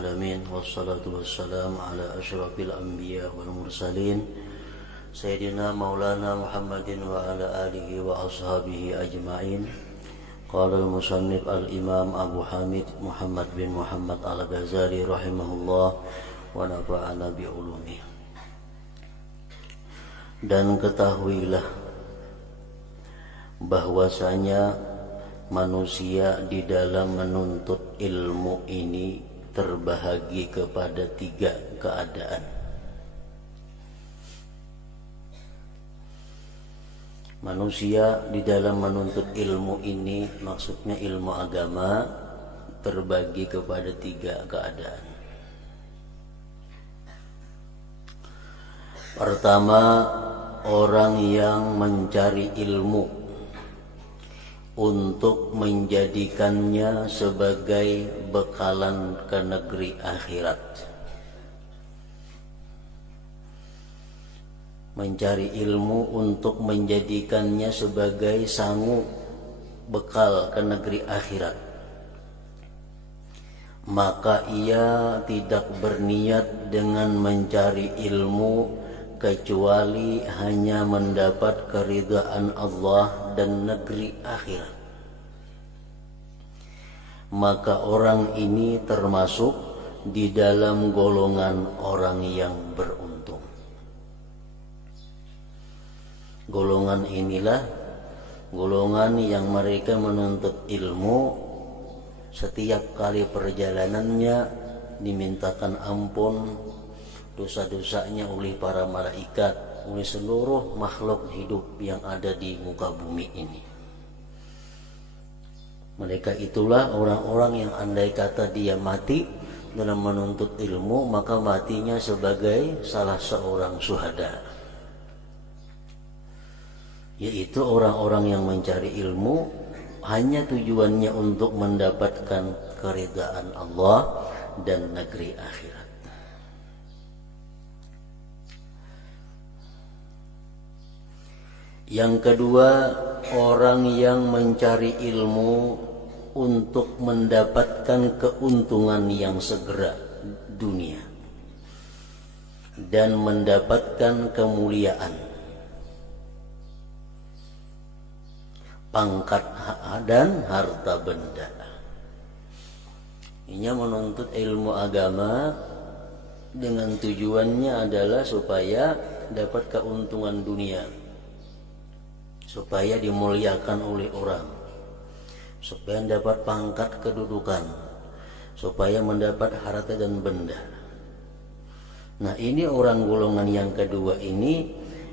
العالمين والصلاة والسلام على أشرف الأنبياء والمرسلين سيدنا مولانا محمد وعلى آله وأصحابه أجمعين. قال المصنف الإمام أبو حامد محمد بن محمد al-Ghazali rahimahullah wa nafa'ana bi'ulumi. Dan ketahuilah bahwasanya manusia di dalam menuntut ilmu ini terbahagi kepada 3 keadaan. Manusia di dalam menuntut ilmu ini, maksudnya ilmu agama, terbagi kepada 3 keadaan. Pertama, orang yang mencari ilmu untuk menjadikannya sebagai bekalan ke negeri akhirat. Mencari ilmu untuk menjadikannya sebagai sangu bekal ke negeri akhirat. Maka ia tidak berniat dengan mencari ilmu kecuali hanya mendapat keridhaan Allah dan negeri akhirat. Maka orang ini termasuk di dalam golongan orang yang beruntung. Golongan inilah golongan yang mereka menuntut ilmu, setiap kali perjalanannya dimintakan ampun dosa-dosanya oleh para malaikat, oleh seluruh makhluk hidup yang ada di muka bumi ini. Mereka itulah orang-orang yang andai kata dia mati dalam menuntut ilmu, maka matinya sebagai salah seorang syuhada, yaitu orang-orang yang mencari ilmu hanya tujuannya untuk mendapatkan keridhaan Allah dan negeri akhirat. Yang kedua, orang yang mencari ilmu untuk mendapatkan keuntungan yang segera dunia dan mendapatkan kemuliaan, pangkat dan harta benda. Ini menuntut ilmu agama dengan tujuannya adalah supaya dapat keuntungan dunia, supaya dimuliakan oleh orang, supaya dapat pangkat kedudukan, supaya mendapat harta dan benda. Nah, ini orang golongan yang kedua ini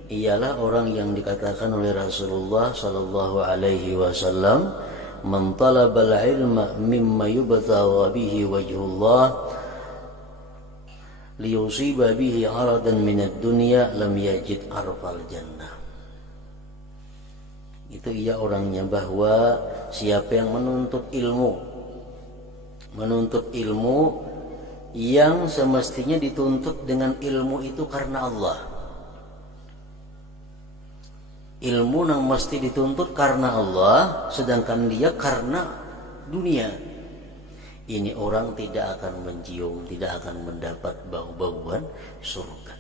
ialah orang yang dikatakan oleh Rasulullah sallallahu alaihi wasallam, "Man talabal ilma mimma yubtagha bihi wajhullah liyusiba bihi 'aradan minad dunya lam yajid arfal jannah." Itu ia orangnya, bahwa siapa yang menuntut ilmu yang semestinya dituntut dengan ilmu itu karena Allah, ilmu yang mesti dituntut karena Allah, sedangkan dia karena dunia, ini orang tidak akan mencium, tidak akan mendapat bau-bauan surga.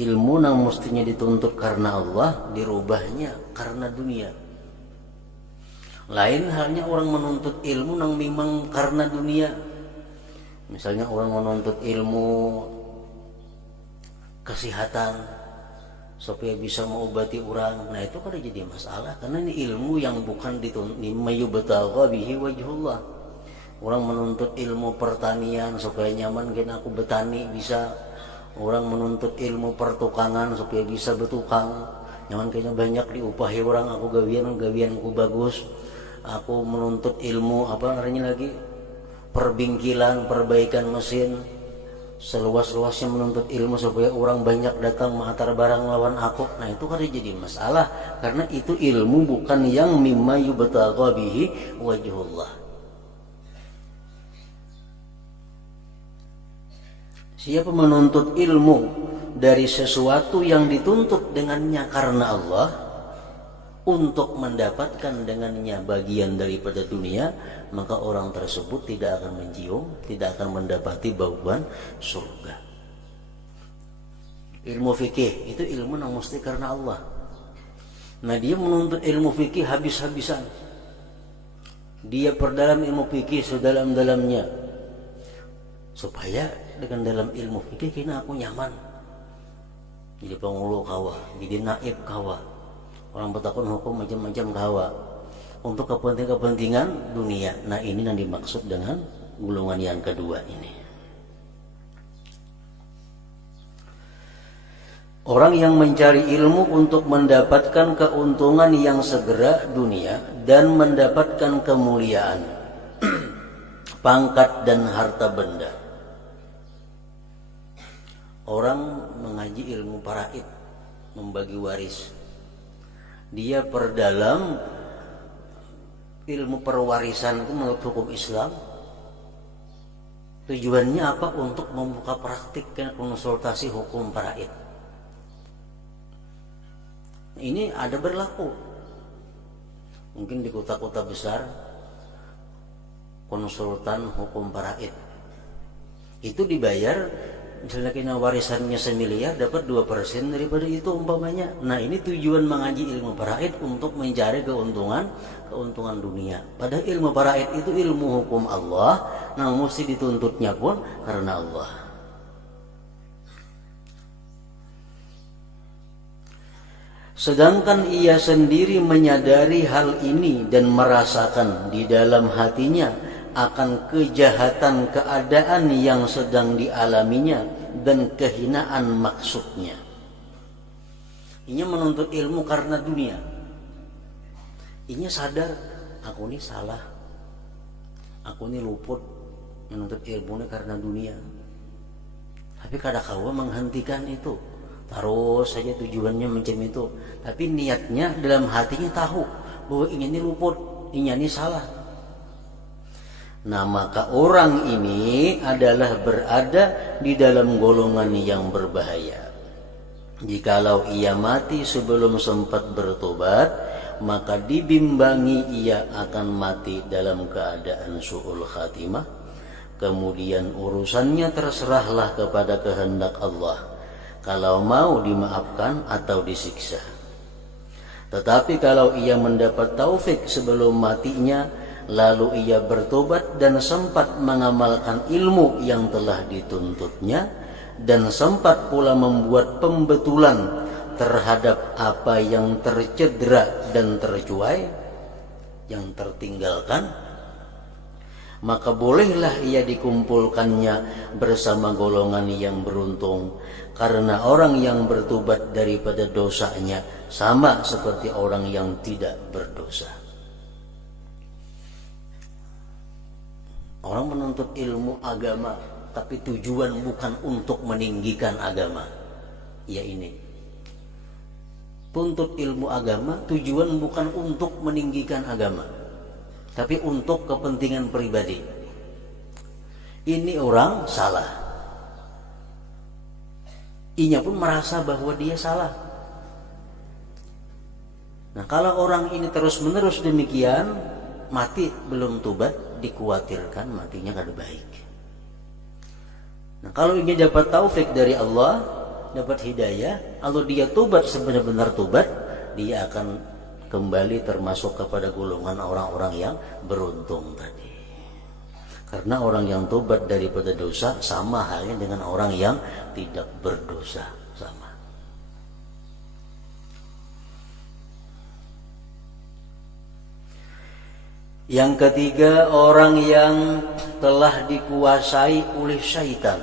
Ilmu yang mestinya dituntut karena Allah dirubahnya karena dunia. Lain halnya orang menuntut ilmu yang memang karena dunia. Misalnya orang menuntut ilmu kesehatan supaya bisa mengobati orang, nah itu kan jadi masalah, karena ini ilmu yang bukan dituntut mayubtagha bihi wajhullah. Orang menuntut ilmu pertanian supaya nyaman kena aku betani bisa. Orang menuntut ilmu pertukangan supaya bisa bertukang, nyaman kayaknya banyak diupahi orang, aku gawianku bagus. Aku menuntut ilmu perbingkilan, perbaikan mesin, seluas-luasnya menuntut ilmu supaya orang banyak datang mengantar barang lawan aku. Nah itu kan jadi masalah, karena itu ilmu bukan yang mimma yubtagha bihi wajhullah. Siapa menuntut ilmu dari sesuatu yang dituntut dengannya karena Allah, untuk mendapatkan dengannya bagian daripada dunia, maka orang tersebut tidak akan mencium, tidak akan mendapati bauan surga. Ilmu fikih itu ilmu yang mesti karena Allah. Nah, dia menuntut ilmu fikih habis-habisan. Dia perdalam ilmu fikih sedalam-dalamnya, supaya dengan dalam ilmu fikih kena aku nyaman. Jadi pengulu kawa, jadi naib kawa, orang bertakun hukum macam-macam kawa, untuk kepentingan dunia. Nah, ini yang dimaksud dengan golongan yang kedua ini. Orang yang mencari ilmu untuk mendapatkan keuntungan yang segera dunia dan mendapatkan kemuliaan, pangkat dan harta benda. Orang mengaji ilmu faraid, membagi waris. Dia perdalam ilmu perwarisan itu menurut hukum Islam. Tujuannya apa? Untuk membuka praktik konsultasi hukum faraid. Ini ada berlaku. Mungkin di kota-kota besar konsultan hukum faraid itu dibayar, misalnya kena warisannya 1 miliar, dapat 2% daripada itu umpamanya. Nah, ini tujuan mengaji ilmu faraid untuk mencari keuntungan dunia. Padahal ilmu faraid itu ilmu hukum Allah, nah mesti dituntutnya pun karena Allah. Sedangkan ia sendiri menyadari hal ini dan merasakan di dalam hatinya akan kejahatan keadaan yang sedang dialaminya dan kehinaan maksudnya. Ini menuntut ilmu karena dunia. Ini sadar, aku ini salah, aku ini luput, menuntut ilmu ini karena dunia. Tapi kadang-kala menghentikan itu. Terus saja tujuannya macam itu, tapi niatnya dalam hatinya tahu bahwa ini luput, ini salah. Nah, maka orang ini adalah berada di dalam golongan yang berbahaya. Jikalau ia mati sebelum sempat bertobat, maka dibimbangi ia akan mati dalam keadaan su'ul khatimah. Kemudian urusannya terserahlah kepada kehendak Allah, kalau mau dimaafkan atau disiksa. Tetapi kalau ia mendapat taufik sebelum matinya, lalu ia bertobat dan sempat mengamalkan ilmu yang telah dituntutnya, dan sempat pula membuat pembetulan terhadap apa yang tercedera dan tercuai, yang tertinggalkan, maka bolehlah ia dikumpulkannya bersama golongan yang beruntung. Karena orang yang bertobat daripada dosanya sama seperti orang yang tidak berdosa. Orang menuntut ilmu agama, tapi tujuan bukan untuk meninggikan agama. Ya, ini tuntut ilmu agama, tujuan bukan untuk meninggikan agama, tapi untuk kepentingan pribadi. Ini orang salah, inya pun merasa bahwa dia salah. Nah, kalau orang ini terus-menerus demikian, mati belum tobat, dikhawatirkan matinya kada baik. Nah, kalau ini dapat taufik dari Allah, dapat hidayah, kalau dia tobat sebenar-benar tobat, dia akan kembali termasuk kepada golongan orang-orang yang beruntung tadi. Karena orang yang tobat daripada dosa sama halnya dengan orang yang tidak berdosa, sama. Yang ketiga, orang yang telah dikuasai oleh syaitan,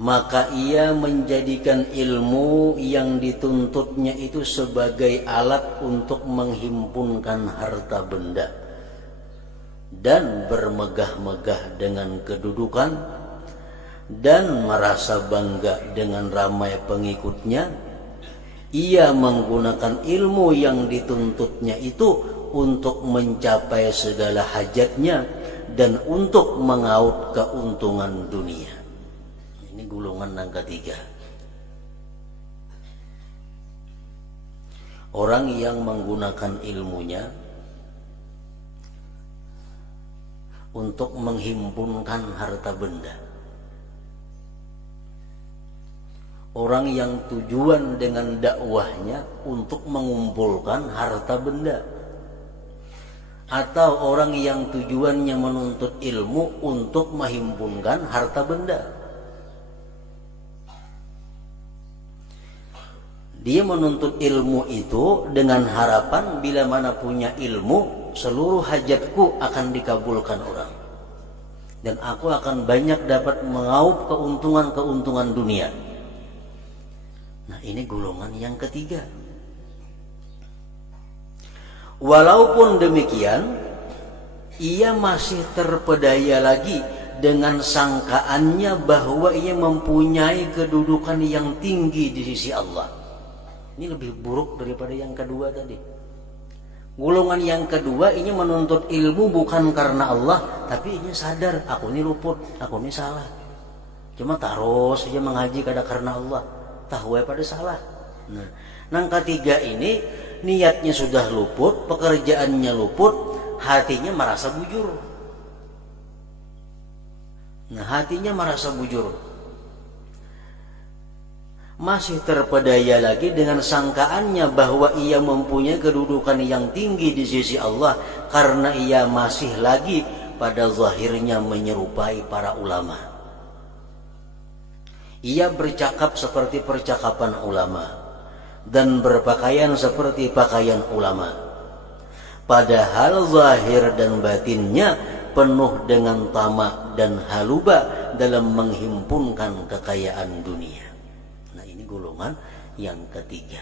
maka ia menjadikan ilmu yang dituntutnya itu sebagai alat untuk menghimpunkan harta benda dan bermegah-megah dengan kedudukan dan merasa bangga dengan ramai pengikutnya. Ia menggunakan ilmu yang dituntutnya itu untuk mencapai segala hajatnya dan untuk mengaut keuntungan dunia. Ini golongan yang ketiga. Orang yang menggunakan ilmunya untuk menghimpunkan harta benda. Orang yang tujuan dengan dakwahnya untuk mengumpulkan harta benda. Atau orang yang tujuannya menuntut ilmu untuk menghimpunkan harta benda. Dia menuntut ilmu itu dengan harapan bila mana punya ilmu, seluruh hajatku akan dikabulkan orang. Dan aku akan banyak dapat mengaup keuntungan-keuntungan dunia. Nah, ini golongan yang ketiga. Walaupun demikian, ia masih terpedaya lagi dengan sangkaannya bahwa ia mempunyai kedudukan yang tinggi di sisi Allah. Ini lebih buruk daripada yang kedua tadi. Golongan yang kedua ini menuntut ilmu bukan karena Allah, tapi ini sadar, aku ini luput, aku ini salah. Cuma terus saja mengaji karena Allah, tahu pada salah. Nah, yang ketiga ini niatnya sudah luput, pekerjaannya luput, hatinya merasa bujur. Nah, hatinya merasa bujur. Masih terpedaya lagi dengan sangkaannya bahwa ia mempunyai kedudukan yang tinggi di sisi Allah karena ia masih lagi pada zahirnya menyerupai para ulama. Ia bercakap seperti percakapan ulama dan berpakaian seperti pakaian ulama. Padahal zahir dan batinnya penuh dengan tamak dan haluba dalam menghimpunkan kekayaan dunia. Golongan yang ketiga.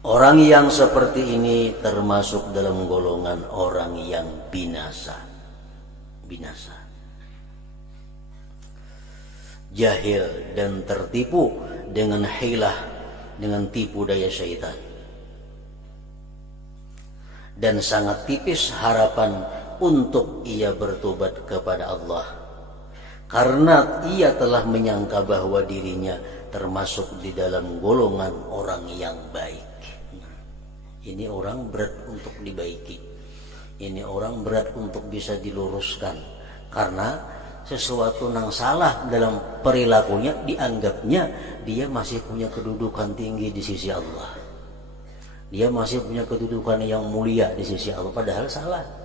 Orang yang seperti ini termasuk dalam golongan orang yang binasa. Binasa. Jahil dan tertipu dengan hilah, dengan tipu daya syaitan. Dan sangat tipis harapan untuk ia bertobat kepada Allah. Karena ia telah menyangka bahwa dirinya termasuk di dalam golongan orang yang baik. Ini orang berat untuk dibaiki. Ini orang berat untuk bisa diluruskan. Karena sesuatu yang salah dalam perilakunya dianggapnya dia masih punya kedudukan tinggi di sisi Allah. Dia masih punya kedudukan yang mulia di sisi Allah. Padahal salah.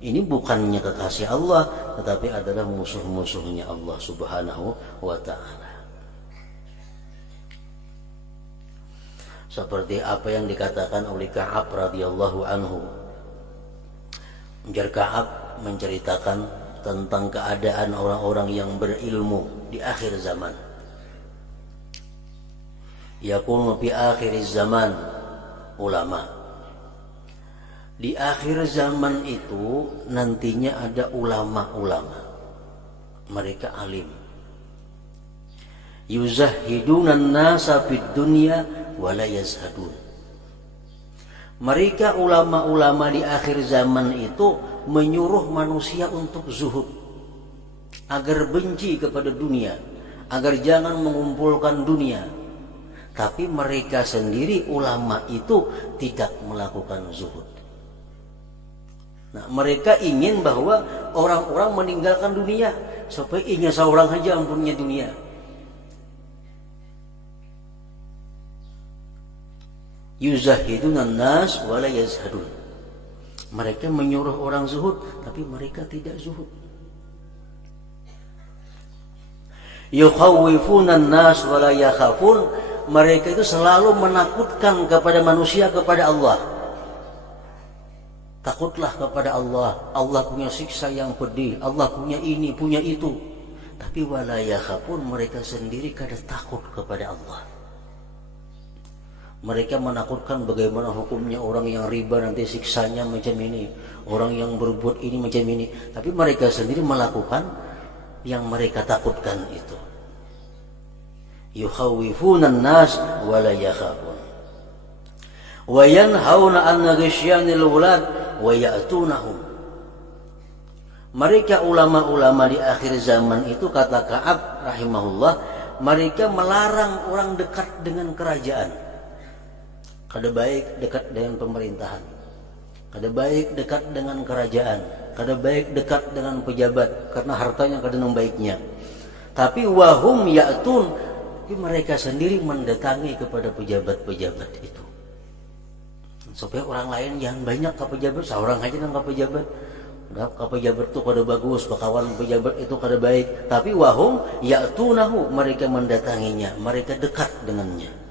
Ini bukannya kekasih Allah, tetapi adalah musuh-musuhnya Allah Subhanahu wa ta'ala. Seperti apa yang dikatakan oleh Ka'ab radhiyallahu anhu. Ka'ab menceritakan tentang keadaan orang-orang yang berilmu di akhir zaman. Yakunu fi akhir zaman ulama. Di akhir zaman itu nantinya ada ulama-ulama. Mereka alim. Yuzahidunan nasa fid dunya wa la yazhadun. Mereka ulama-ulama di akhir zaman itu menyuruh manusia untuk zuhud. Agar benci kepada dunia, agar jangan mengumpulkan dunia. Tapi mereka sendiri ulama itu tidak melakukan zuhud. Nah, mereka ingin bahwa orang-orang meninggalkan dunia supaya ingin seorang saja yang punya dunia. Yuzahidunan nas wa la yazhadun. Mereka menyuruh orang zuhud, tapi mereka tidak zuhud. Yukhawwifunan nas wa la yakhafun. Mereka itu selalu menakutkan kepada manusia kepada Allah. Takutlah kepada Allah. Allah punya siksa yang pedih. Allah punya ini, punya itu. Tapi wala yakhafun, mereka sendiri kada takut kepada Allah. Mereka menakutkan bagaimana hukumnya orang yang riba nanti siksanya macam ini. Orang yang berbuat ini macam ini. Tapi mereka sendiri melakukan yang mereka takutkan itu. Yukhawwifunan nas wala yakhafun. Wa yanhauna an ghishyanil ulad wa ya'tunahum. Mereka ulama-ulama di akhir zaman itu, kata Ka'ab rahimahullah, mereka melarang orang dekat dengan kerajaan. Kada baik dekat dengan pemerintahan, kada baik dekat dengan kerajaan, kada baik dekat dengan pejabat karena hartanya kada nang baiknya. Tapi wahum ya'tun, mereka sendiri mendatangi kepada pejabat-pejabat itu. Supaya orang lain jangan banyak ke pejabat, seorang aja nang ke pejabat. Udah ke pejabat itu kada bagus, bakawan pejabat itu kada baik. Tapi wahum ya'tunahu, mereka mendatanginya, mereka dekat dengannya.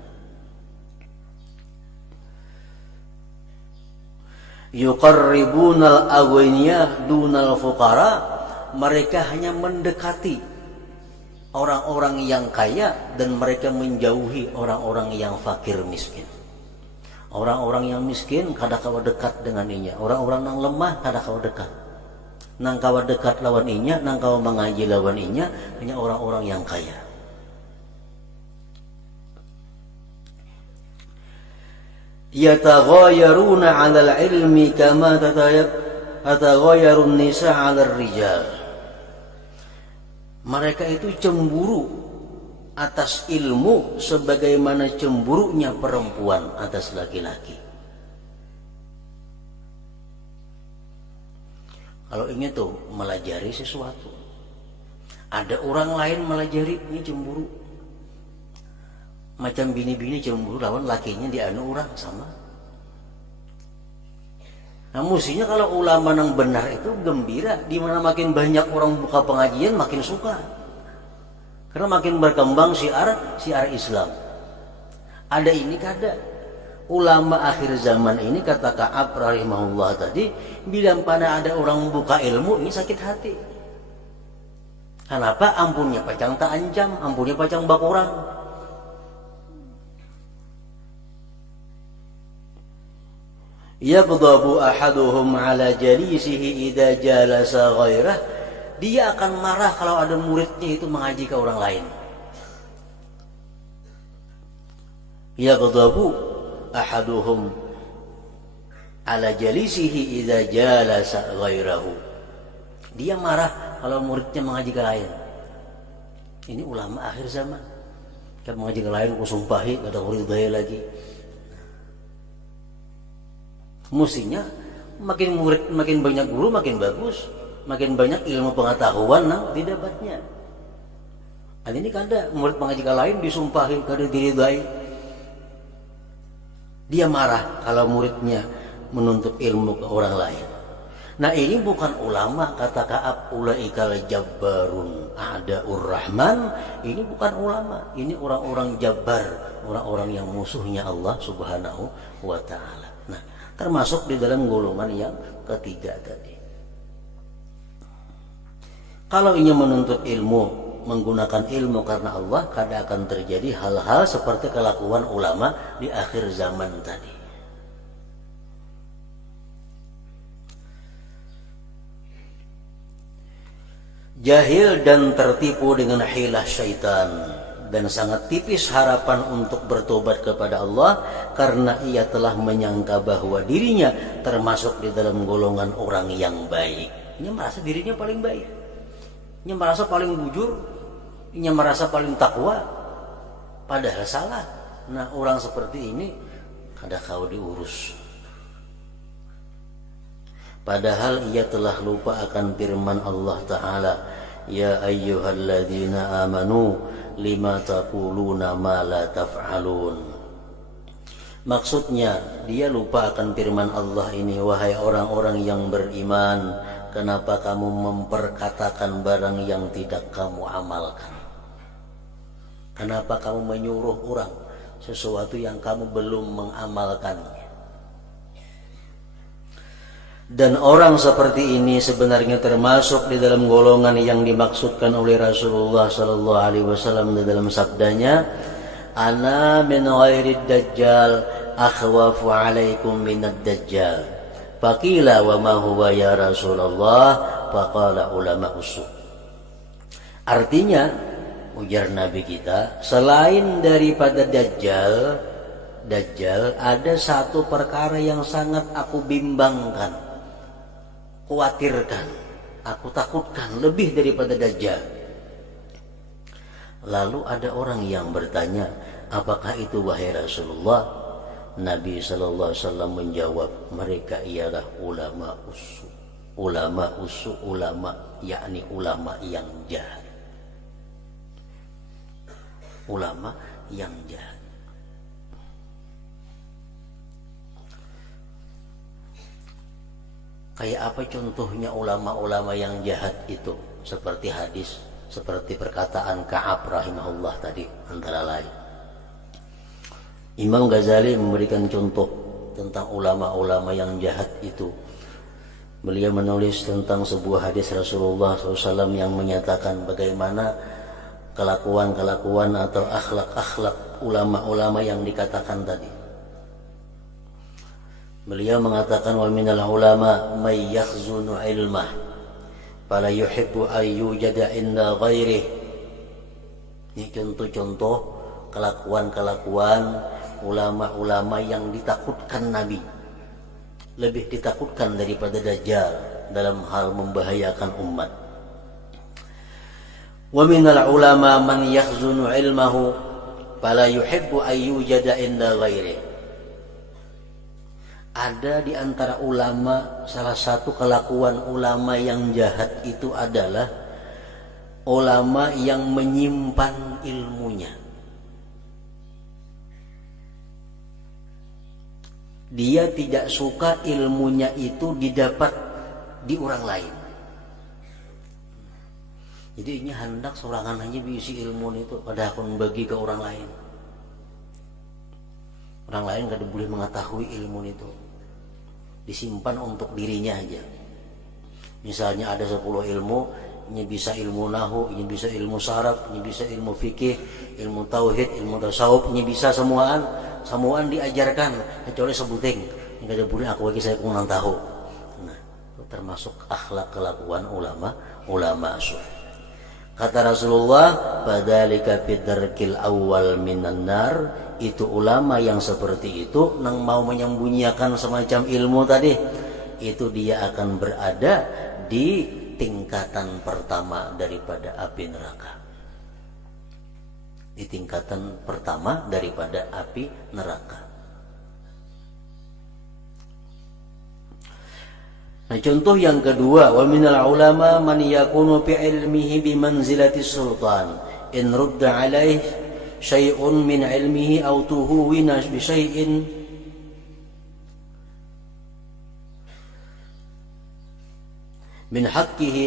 Yuqarribunal aghniyah dunal fuqara, mereka hanya mendekati orang-orang yang kaya dan mereka menjauhi orang-orang yang fakir miskin. Orang-orang yang miskin kada kawa dekat dengan inya, orang-orang yang lemah kada kawa dekat. Nang kawa dekat lawan inya, nang kawa mengaji lawan inya, hanya orang-orang yang kaya. Yataghayaruna 'alal ilmi kama tataghayyarun nisa 'alal rijal. Mereka itu cemburu atas ilmu sebagaimana cemburunya perempuan atas laki-laki. Kalau ingin tuh melajari sesuatu, ada orang lain melajari, ini cemburu. Macam bini-bini cemburu lawan lakinya dianu orang sama. Nah mestinya kalau ulama yang benar itu gembira, di mana makin banyak orang buka pengajian makin suka. Karena makin berkembang syiar Islam. Ada ini kada. Ulama akhir zaman ini kata Ka'ab rahimahullah tadi, bila pada ada orang buka ilmu ini sakit hati. Kenapa? Ampunnya pacang tak ancam, ampunnya pacang bakurang. Yagdabu ahaduhum ala jalisihi idza jalasa ghairah, dia akan marah kalau ada muridnya itu mengaji ke orang lain. Yagdabu ahaduhum ala jalisihi idza jalasa ghairahu, dia marah kalau muridnya mengaji ke lain. Ini ulama akhir zaman, kan mengaji ke lain kusumpahi kada ridai lagi. Mestinya makin murid, makin banyak guru makin bagus, makin banyak ilmu pengetahuan nang didapatnya. Ini kada murid mengaji ke lain disumpahi kada diridai. Dia marah kalau muridnya menuntut ilmu ke orang lain. Nah ini bukan ulama, kata Ka'ab, ulaikal jabbarun a'daur rahman. Ini bukan ulama, ini orang-orang jabbar, orang-orang yang musuhnya Allah subhanahu wa ta'ala. Nah termasuk di dalam golongan yang ketiga tadi. Kalau ingin menuntut ilmu, menggunakan ilmu karena Allah, kada akan terjadi hal-hal seperti kelakuan ulama di akhir zaman tadi. Jahil dan tertipu dengan hilah syaitan, dan sangat tipis harapan untuk bertobat kepada Allah karena ia telah menyangka bahwa dirinya termasuk di dalam golongan orang yang baik. Ia merasa dirinya paling baik, ia merasa paling bujur, ia merasa paling takwa, padahal salah. Nah orang seperti ini kada kau diurus, padahal ia telah lupa akan firman Allah Ta'ala, ya ayyuhalladzina amanu lima taquluna ma la taf'alun. Maksudnya dia lupa akan firman Allah ini, wahai orang-orang yang beriman, kenapa kamu memperkatakan barang yang tidak kamu amalkan? Kenapa kamu menyuruh orang sesuatu yang kamu belum mengamalkannya? Dan orang seperti ini sebenarnya termasuk di dalam golongan yang dimaksudkan oleh Rasulullah sallallahu alaihi wasallam di dalam sabdanya, ana min ghairid dajjal akhwafu alaikum minad dajjal. Faqila wa ma huwa ya Rasulullah? Faqala ulama usul. Artinya ujar Nabi kita, selain daripada dajjal ada satu perkara yang sangat aku bimbangkan, khawatirkan, aku takutkan lebih daripada dajjal. Lalu ada orang yang bertanya, apakah itu wahai Rasulullah? Nabi sallallahu alaihi wasallam menjawab, mereka ialah ulama usu. Ulama usu, ulama yakni ulama yang jahat. Ulama yang jahat. Kayak apa contohnya ulama-ulama yang jahat itu? Seperti hadis, seperti perkataan Ka'ab rahimahullah tadi antara lain. Imam Ghazali memberikan contoh tentang ulama-ulama yang jahat itu. Beliau menulis tentang sebuah hadis Rasulullah SAW yang menyatakan bagaimana kelakuan-kelakuan atau akhlak-akhlak ulama-ulama yang dikatakan tadi. Beliau mengatakan, wa minal ulama may yakhzunu ilmah fala yuhibbu an yujada inda ghairih. Ini contoh-contoh kelakuan-kelakuan ulama-ulama yang ditakutkan Nabi, lebih ditakutkan daripada Dajjal dalam hal membahayakan umat. Wa minal ulama man yakhzunu ilmahu fala yuhibbu an yujada inda ghairih. Ada di antara ulama, salah satu kelakuan ulama yang jahat itu adalah ulama yang menyimpan ilmunya. Dia tidak suka ilmunya itu didapat di orang lain. Jadi ini hendak sorangan aja bisi ilmu itu pada akun bagi ke orang lain. Orang lain gak boleh mengetahui ilmu itu. Disimpan untuk dirinya aja. Misalnya ada 10 ilmu, ini bisa ilmu nahu, ini bisa ilmu saraf, ini bisa ilmu fikih, ilmu tauhid, ilmu tasawuf, ini bisa semuaan diajarkan kecuali sebuting. Ini kada boleh aku bagi saya kurang tahu. Nah, itu termasuk akhlak kelakuan ulama su. Kata Rasulullah, "Fadzalika bidarkil awal minan nar." Itu ulama yang seperti itu nang mau menyembunyikan semacam ilmu tadi, itu dia akan berada di tingkatan pertama daripada api neraka. Di tingkatan pertama daripada api neraka. Nah, contoh yang kedua, wa minal ulama man yakunu fi ilmihi bi manzilati sultan in rudda alaihi syai'un min ilmihi aw tuhuwina bi syai'in min haqqihi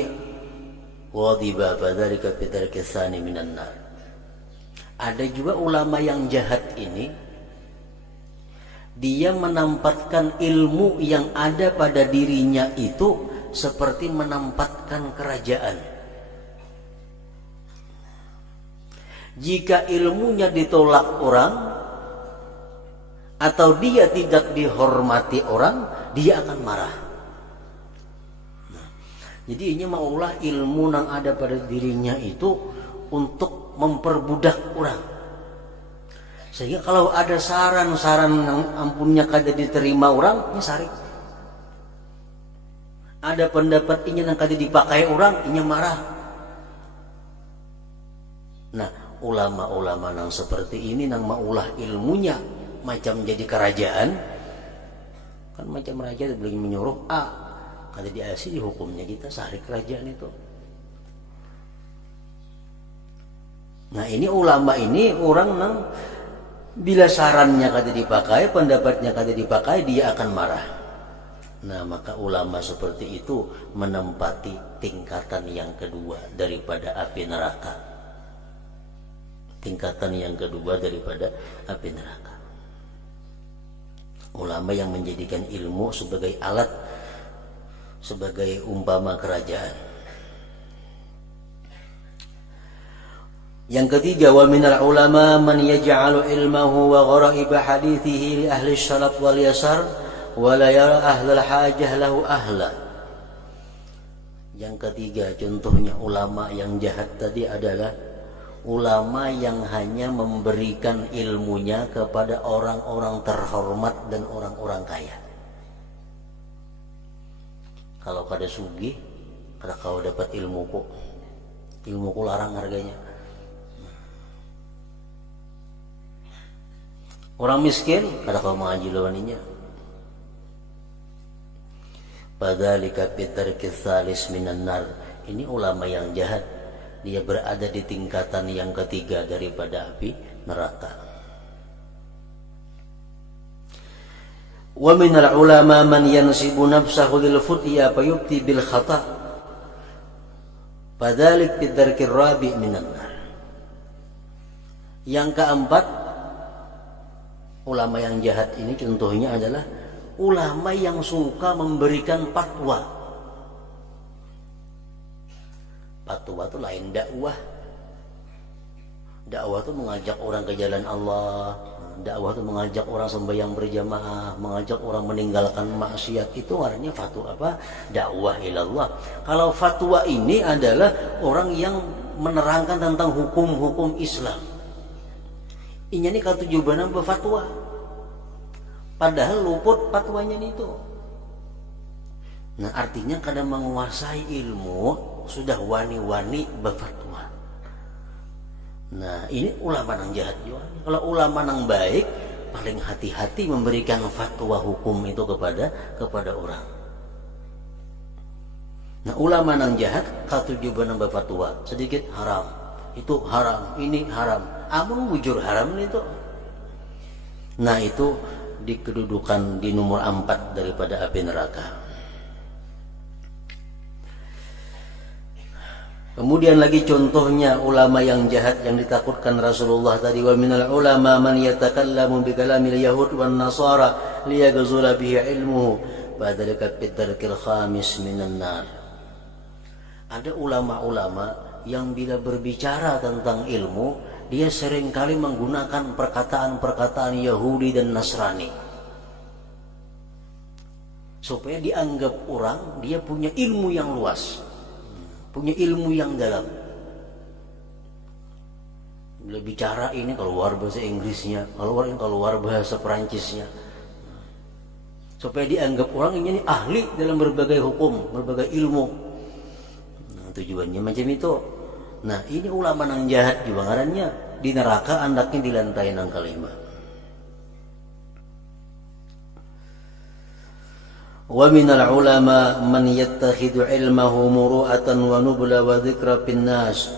ghadiba fadzalika bidarki tsani minan nar. Ada juga ulama yang jahat ini, dia menempatkan ilmu yang ada pada dirinya itu seperti menempatkan kerajaan. Jika ilmunya ditolak orang atau dia tidak dihormati orang, dia akan marah. Nah, jadi ini maulah ilmu yang ada pada dirinya itu untuk memperbudak orang. Sehingga kalau ada saran-saran yang ampunnya kada diterima orang, ini sarik. Ada pendapat ini yang kada dipakai orang, ini marah. Nah, ulama-ulama yang seperti ini nang maulah ilmunya macam jadi kerajaan, kan macam raja boleh menyuruh kada diasi hukumnya kita sehari kerajaan itu. Nah, ini ulama ini orang nang bila sarannya kada dipakai, pendapatnya kada dipakai, dia akan marah. Nah, maka ulama seperti itu menempati tingkatan yang kedua daripada api neraka. Tingkatan yang kedua daripada api neraka. Ulama yang menjadikan ilmu sebagai alat, sebagai umpama kerajaan. Yang ketiga, wa minal ulama man yaj'alu ilmahu wa gharaib hadithihi li ahli syarab wal yasar wa la yara ahlal hajah lahu ahla. Yang ketiga, contohnya ulama yang jahat tadi adalah ulama yang hanya memberikan ilmunya kepada orang-orang terhormat dan orang-orang kaya. Kalau kada sugih, kada kau dapat ilmuku larang harganya. Orang miskin kada kau mengaji lawaninya. Fadzalika bitarkis salis minan nar. Ini ulama yang jahat. Dia berada di tingkatan yang ketiga daripada api neraka. Wa minal ulama man yansibu nafsahu lil futya fayubti bil khata. Fadzalik bitarkir rabi minan nar. Yang keempat, ulama yang jahat ini contohnya adalah ulama yang suka memberikan fatwa. Fatwa itu lain dakwah. Dakwah itu mengajak orang ke jalan Allah. Dakwah itu mengajak orang sembahyang berjamaah, mengajak orang meninggalkan maksiat. Itu artinya fatwa apa? Dakwah ilallah. Kalau fatwa ini adalah orang yang menerangkan tentang hukum-hukum Islam. Ini kalau tujuan berfatwa. Padahal luput fatwanya itu. Nah artinya kadang menguasai ilmu sudah wani-wani berfatwa. Nah ini ulama yang jahat juga. Kalau ulama yang baik paling hati-hati memberikan fatwa hukum itu kepada orang. Nah ulama yang jahat katujuban berfatwa sedikit haram, itu haram, ini haram. Amun bujur haram itu. Nah itu di kedudukan di nomor 4 daripada api neraka. Kemudian lagi contohnya ulama yang jahat yang ditakutkan Rasulullah tadi, wa minal ulama man yatakallamu bi kalamil yahud wan nasara liyaghzula bihi ilmuhu fadzalika bitarkil khamis minan nar. Ada ulama-ulama yang bila berbicara tentang ilmu dia seringkali menggunakan perkataan-perkataan Yahudi dan Nasrani supaya dianggap orang dia punya ilmu yang luas, punya ilmu yang dalam. Bila bicara ini keluar bahasa Inggrisnya, keluar bahasa Perancisnya, supaya dianggap orang ini ahli dalam berbagai hukum, berbagai ilmu. Nah, tujuannya macam itu. Nah ini ulama yang jahat juga ngarannya di neraka, andaknya di lantai yang kelima. Wa minal ulama man yattakhidhu ilmahu muru'atan wa nubla wa dzikra fin nas.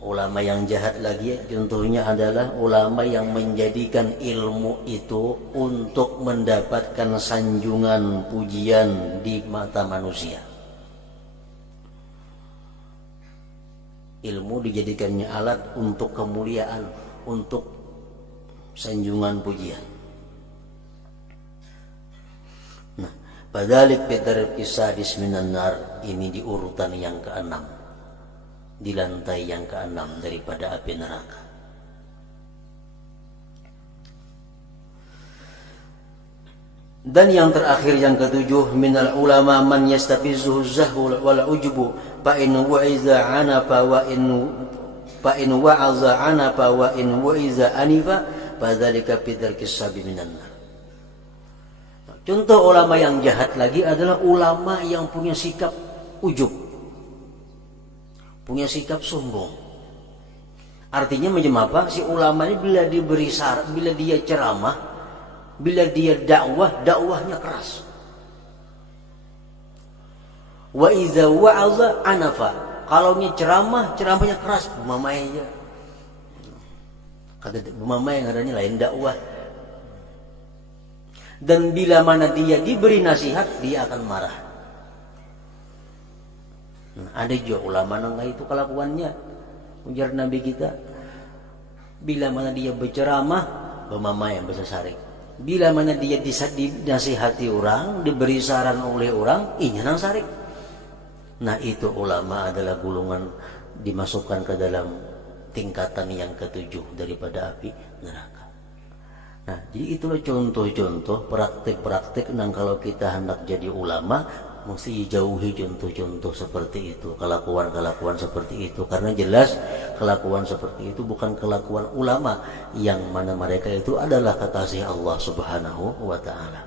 Ulama yang jahat lagi contohnya adalah ulama yang menjadikan ilmu itu untuk mendapatkan sanjungan pujian di mata manusia. Ilmu dijadikannya alat untuk kemuliaan, untuk sanjungan pujian. Nah, fadzalik bitarkis sadis minan nar, ini di urutan yang ke-6, di lantai yang ke-6 daripada api neraka. Dan yang terakhir yang ke-7, minal ulama man yastafizuhu zahul wal ujubu fa in wa'iza anafa wa in wa'aza anafa wa in wa'iza anifa fadzalika bitarkis sabi minan nar. Contoh ulama yang jahat lagi adalah ulama yang punya sikap ujub, punya sikap sombong. Artinya macam apa? Si ulama ini bila diberi syarat, bila dia ceramah, bila dia dakwahnya keras. Wa iza wa'aza anafa, kalau nya ceramahnya keras, bumamai aja. Kata bumamai yang adanya lain dakwah. Dan bila mana dia diberi nasihat, dia akan marah. Nah, ada juga ulama yang itu kelakuannya. Ujar Nabi kita, bila mana dia berceramah, bumamai yang bisa saring. Bila mana dia dinasihati orang, diberi saran oleh orang, inya nang sarik. Nah itu ulama adalah golongan dimasukkan ke dalam tingkatan yang ke-7 daripada api neraka. Nah jadi itulah contoh-contoh praktik-praktik yang kalau kita hendak jadi ulama mesti jauhi contoh-contoh seperti itu, kelakuan-kelakuan seperti itu, karena jelas kelakuan seperti itu bukan kelakuan ulama yang mana mereka itu adalah kekasih Allah Subhanahu wa ta'ala.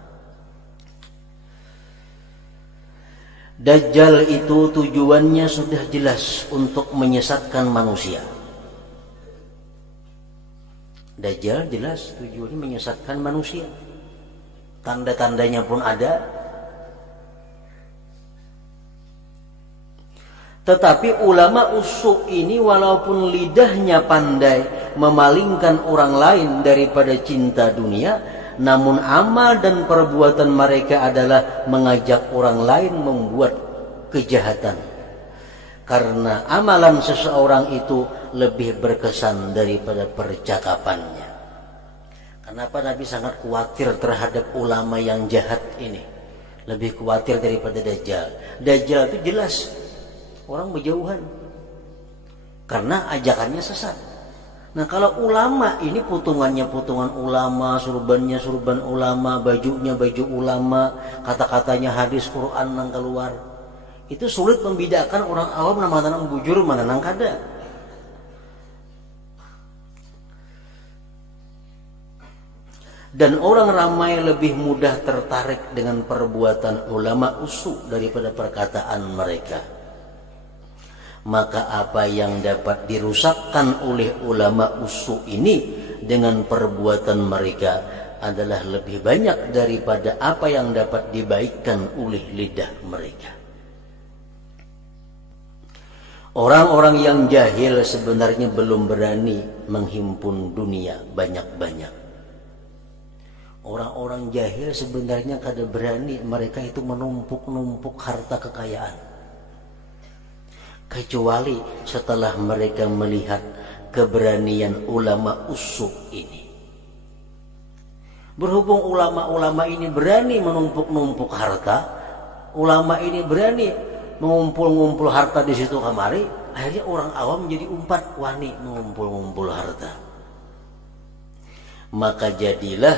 Dajjal itu tujuannya sudah jelas untuk menyesatkan manusia. Dajjal jelas tujuannya menyesatkan manusia. Tanda-tandanya pun ada. Tetapi ulama usuk ini walaupun lidahnya pandai memalingkan orang lain daripada cinta dunia, namun amal dan perbuatan mereka adalah mengajak orang lain membuat kejahatan. Karena amalan seseorang itu lebih berkesan daripada percakapannya. Kenapa Nabi sangat khawatir terhadap ulama yang jahat ini? Lebih khawatir daripada Dajjal. Dajjal itu jelas orang berjauhan karena ajakannya sesat. Nah, kalau ulama ini putungannya putungan ulama, surbannya surban ulama, bajunya baju ulama, kata-katanya hadis Quran nang keluar, itu sulit membedakan orang awam mana nang bujur mana nang kada. Dan orang ramai lebih mudah tertarik dengan perbuatan ulama usuk daripada perkataan mereka. Maka apa yang dapat dirusakkan oleh ulama usuk ini dengan perbuatan mereka adalah lebih banyak daripada apa yang dapat dibaikkan oleh lidah mereka. Orang-orang yang jahil sebenarnya belum berani menghimpun dunia banyak-banyak. Orang-orang jahil sebenarnya kada berani mereka itu menumpuk-numpuk harta kekayaan. Kecuali setelah mereka melihat keberanian ulama usuk ini. Berhubung ulama-ulama ini berani menumpuk-numpuk harta, ulama ini berani mengumpul-ngumpul harta di situ kamari, akhirnya orang awam menjadi umpat wani mengumpul-ngumpul harta. Maka jadilah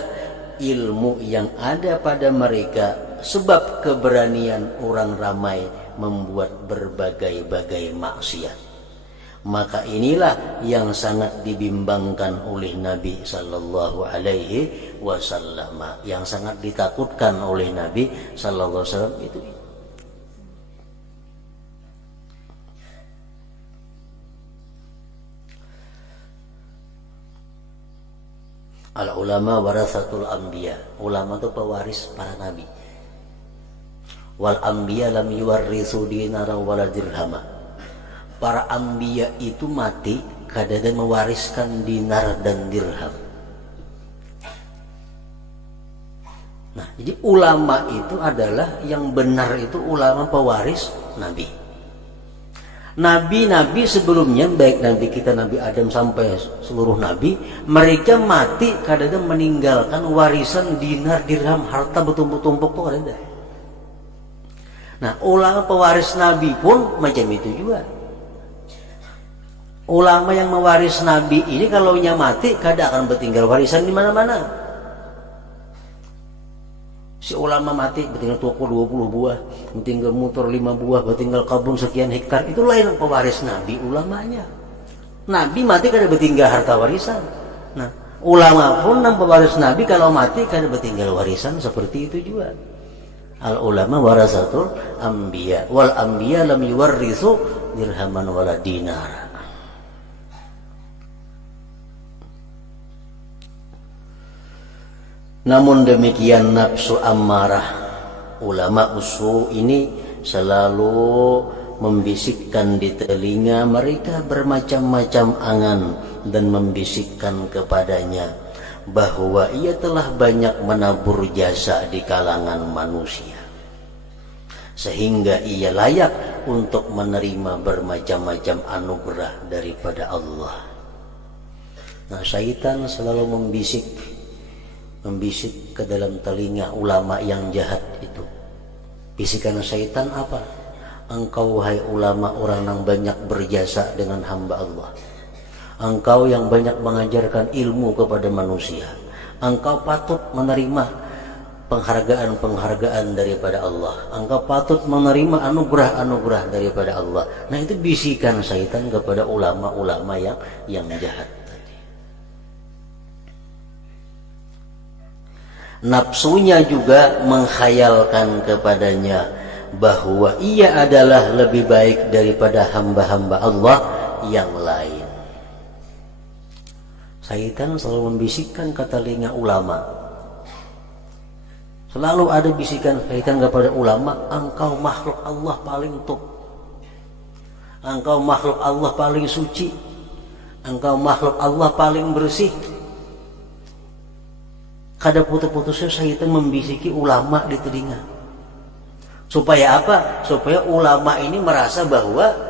ilmu yang ada pada mereka sebab keberanian orang ramai membuat berbagai-bagai maksiat. Maka inilah yang sangat dibimbangkan oleh Nabi sallallahu alaihi wasallam, yang sangat ditakutkan oleh Nabi sallallahu alaihi wasallam itu. Al ulama warasatul anbiya, ulama itu pewaris para nabi. Wal anbiya lam yuwarrisu dinara wala dirhama. Para anbiya itu mati kada ada mewariskan dinar dan dirham. Nah, jadi ulama itu adalah yang benar itu ulama pewaris nabi. Nabi-nabi sebelumnya, baik Nabi kita Nabi Adam sampai seluruh nabi, mereka mati kada ada meninggalkan warisan dinar dirham, harta bertumpuk-tumpuk tuh kada ada. Nah, ulama pewaris Nabi pun macam itu juga. Ulama yang mewaris Nabi ini kalau nya mati kada akan bertinggal warisan di mana-mana. Si ulama mati bertinggal toko 20 buah, bertinggal motor 5 buah, bertinggal kebun sekian hektar, itu lain pewaris Nabi ulamanya. Nabi mati kada bertinggal harta warisan. Nah, ulama pun dan pewaris Nabi kalau mati kada bertinggal warisan seperti itu juga. Al ulama warasatul anbiya wal anbiya lam yuwarrisu dirhaman wala dinar. Namun demikian nafsu ammarah, ulama usul ini selalu membisikkan di telinga mereka bermacam-macam angan dan membisikkan kepadanya bahwa ia telah banyak menabur jasa di kalangan manusia sehingga ia layak untuk menerima bermacam-macam anugerah daripada Allah. Nah, syaitan selalu membisik ke dalam telinga ulama yang jahat itu. Bisikan syaitan apa? Engkau hai ulama orang yang banyak berjasa dengan hamba Allah. Engkau yang banyak mengajarkan ilmu kepada manusia. Engkau patut menerima penghargaan-penghargaan daripada Allah. Engkau patut menerima anugerah-anugerah daripada Allah. Nah, itu bisikan syaitan kepada ulama-ulama yang jahat tadi. Nafsunya juga menghayalkan kepadanya bahwa ia adalah lebih baik daripada hamba-hamba Allah yang lain. Syaitan selalu membisikkan ke telinga ulama. Selalu ada bisikan syaitan kepada ulama, engkau makhluk Allah paling top. Engkau makhluk Allah paling suci. Engkau makhluk Allah paling bersih. Kada putus-putusnya syaitan membisiki ulama di telinga. Supaya apa? Supaya ulama ini merasa bahwa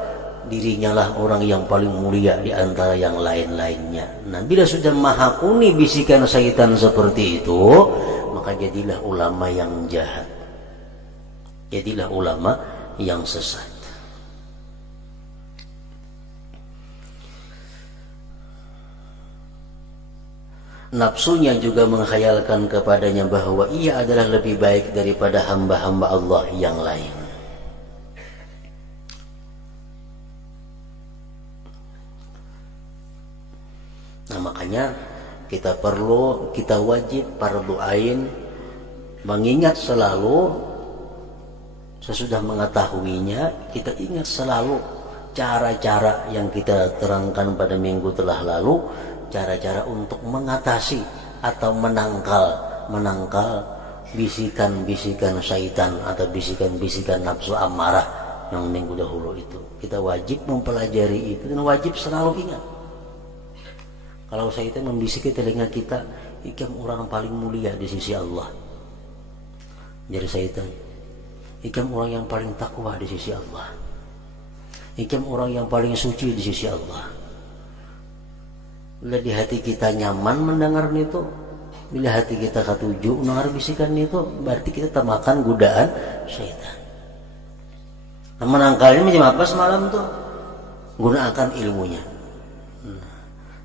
dirinya lah orang yang paling mulia di antara yang lain-lainnya. Nah, bila sudah menghakuni bisikan syaitan seperti itu, maka jadilah ulama yang jahat. Jadilah ulama yang sesat. Nafsunya juga menghayalkan kepadanya bahwa ia adalah lebih baik daripada hamba-hamba Allah yang lain. Nah, makanya kita wajib fardu ain mengingat selalu, sesudah mengetahuinya kita ingat selalu cara-cara yang kita terangkan pada minggu telah lalu, cara-cara untuk mengatasi atau menangkal bisikan-bisikan syaitan atau bisikan-bisikan nafsu amarah yang minggu dahulu itu. Kita wajib mempelajari itu dan wajib selalu ingat. Kalau syaitan membisiki telinga kita, ikam orang paling mulia di sisi Allah. Jadi syaitan, ikam orang yang paling takwa di sisi Allah. Ikam orang yang paling suci di sisi Allah. Bila di hati kita nyaman mendengar itu, bila hati kita ketujuh mendengar bisikan itu, berarti kita termakan godaan syaitan. Nah, menangkalnya macam apa semalam tuh? Gunakan ilmunya.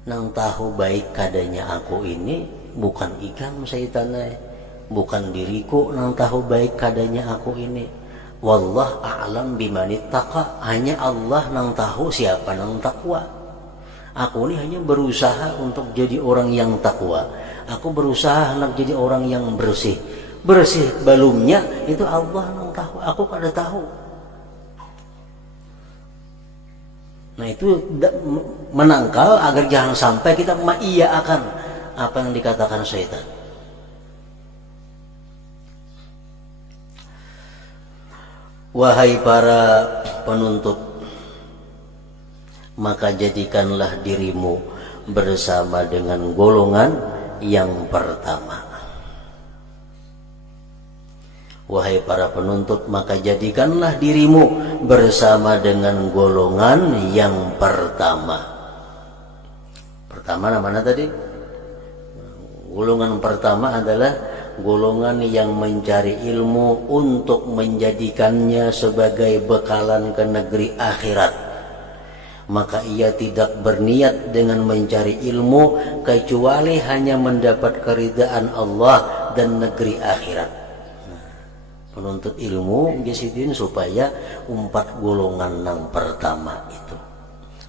Nang tahu baik kadanya aku ini bukan ikam syaitannya, bukan diriku nang tahu baik kadanya aku ini. Wallah a'lam bimanittaqa, hanya Allah nang tahu siapa nang takwa. Aku ini hanya berusaha untuk jadi orang yang takwa. Aku berusaha untuk jadi orang yang bersih. Bersih balumnya itu Allah nang tahu. Aku kada tahu. Nah, itu menangkal agar jangan sampai kita mengiyakan apa yang dikatakan syaitan. Wahai para penuntut, maka jadikanlah dirimu bersama dengan golongan yang pertama. Wahai para penuntut, maka jadikanlah dirimu bersama dengan golongan yang pertama. Pertama mana tadi? Golongan pertama adalah golongan yang mencari ilmu untuk menjadikannya sebagai bekalan ke negeri akhirat. Maka ia tidak berniat dengan mencari ilmu kecuali hanya mendapat keridaan Allah dan negeri akhirat. Menuntut ilmu biasidin supaya umpat golongan yang pertama itu.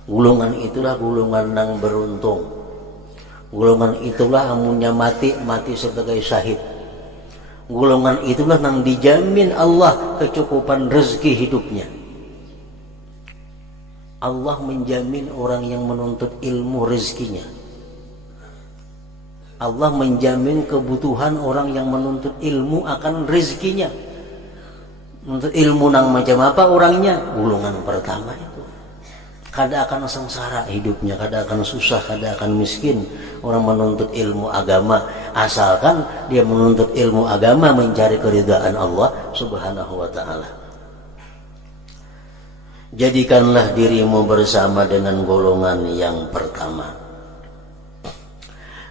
Golongan itulah golongan yang beruntung. Golongan itulah amunnya mati sebagai syahid. Golongan itulah yang dijamin Allah kecukupan rezeki hidupnya. Allah menjamin orang yang menuntut ilmu rezekinya. Allah menjamin kebutuhan orang yang menuntut ilmu akan rezekinya. Menuntut ilmu nang macam apa orangnya? Golongan pertama itu. Kada akan sengsara hidupnya, kada akan susah, kada akan miskin orang menuntut ilmu agama, asalkan dia menuntut ilmu agama mencari keridhaan Allah Subhanahu wa ta'ala. Jadikanlah dirimu bersama dengan golongan yang pertama.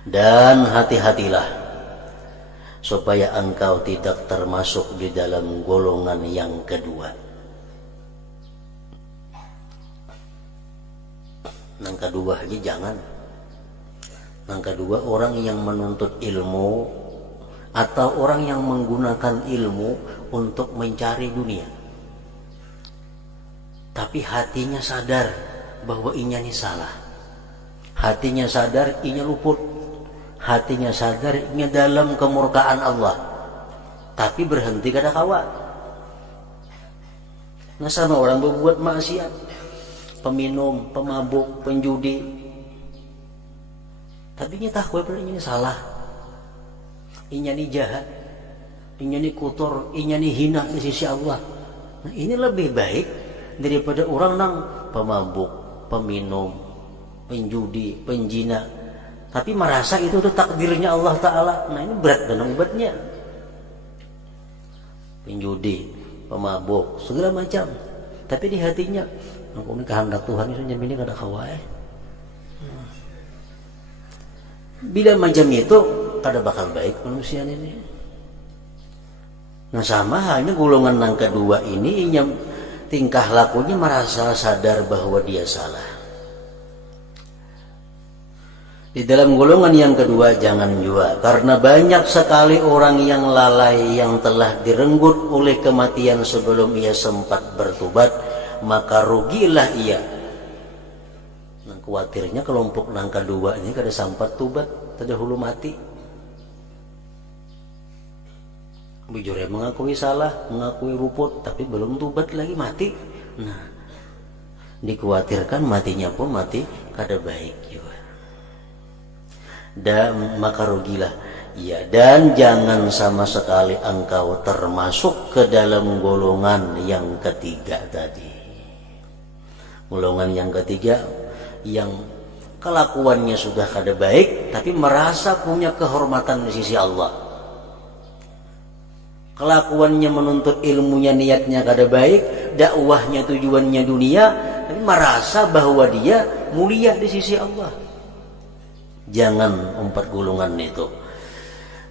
Dan hati-hatilah supaya engkau tidak termasuk di dalam golongan yang kedua. Yang kedua aja jangan. Yang kedua, orang yang menuntut ilmu atau orang yang menggunakan ilmu untuk mencari dunia. Tapi hatinya sadar bahwa inya ini salah. Hatinya sadar inya luput. Hatinya sadar inya dalam kemurkaan Allah. Tapi berhenti kada kawa. Nah, sama orang berbuat maksiat, peminum, pemabuk, penjudi, Tapi nya tah ini salah, inya ni jahat, inya ni kotor, inya ni hina di sisi Allah. Nah, ini lebih baik daripada orang nang pemabuk, peminum, penjudi, penjina, tapi merasa itu takdirnya Allah Ta'ala. Nah ini berat dan obatnya. Penjudi, pemabuk, segala macam, tapi di hatinya aku ini kehendak Tuhan itu nyamini kada kawai. Bila macam itu kada bakal baik manusia ini. Nah sama halnya golongan yang kedua ini yang tingkah lakunya merasa sadar bahwa dia salah. Di dalam golongan yang kedua jangan juga, karena banyak sekali orang yang lalai yang telah direnggut oleh kematian sebelum ia sempat bertobat, maka rugilah ia. Nah, khawatirnya kelompok yang kedua ini kada sempat tobat, tada hulu mati. Bujurnya mengakui salah, mengakui ruput, tapi belum tobat lagi mati. Nah, dikhawatirkan matinya pun mati kada baik juga. Dan maka rugilah ya, dan jangan sama sekali engkau termasuk ke dalam golongan yang ketiga tadi. Golongan yang ketiga yang kelakuannya sudah kada baik tapi merasa punya kehormatan di sisi Allah. Kelakuannya menuntut ilmunya, niatnya kada baik, dakwahnya tujuannya dunia, tapi merasa bahwa dia mulia di sisi Allah. Jangan 4 golongan itu.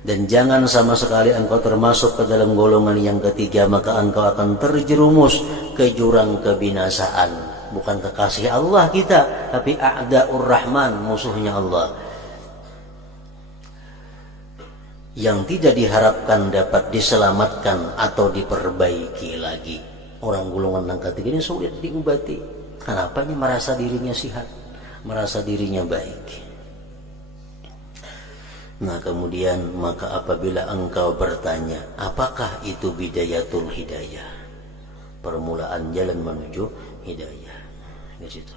Dan jangan sama sekali engkau termasuk ke dalam golongan yang ketiga, maka engkau akan terjerumus ke jurang kebinasaan. Bukan kekasih Allah kita, tapi a'da'ur rahman, musuhnya Allah, yang tidak diharapkan dapat diselamatkan atau diperbaiki lagi. Orang golongan yang ketiga ini sulit diobati. Kenapa? Ini merasa dirinya sihat, merasa dirinya baik. Nah kemudian maka apabila engkau bertanya, apakah itu bidayatul hidayah, permulaan jalan menuju hidayah, di situ.